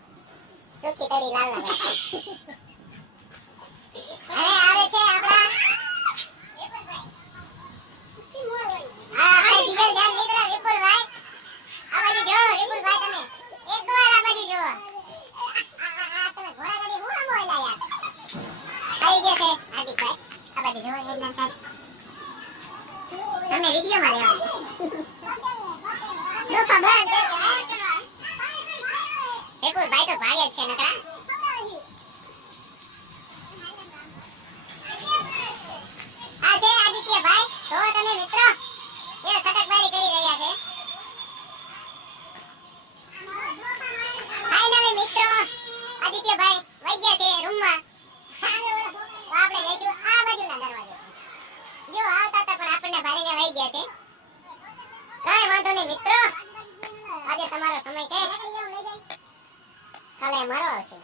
Ready લાલ ના હવે આવે છે આપણા આ આપણે જીગર જાન મિત્ર વિપુલભાઈ. આ બાજુ જો વિપુલભાઈ તમે. એક વાર આ બાજુ જો આ આ આ તમે ઘોડા ગાડી હું રમો એલા યાર આવી ગયા છે. હાર્દિકભાઈ આ બાજુ જો એક ના સાથ તમને વિડિયો માં લેવા ડોકા તો ભાગે જ છે નકરા. આ છે આદિત્યભાઈ તો રહ્યા છે. ફાઇનલી મિત્રો આદિત્યભાઈ વઈ ગયા છે રૂમમાં કાલે મારો આવશે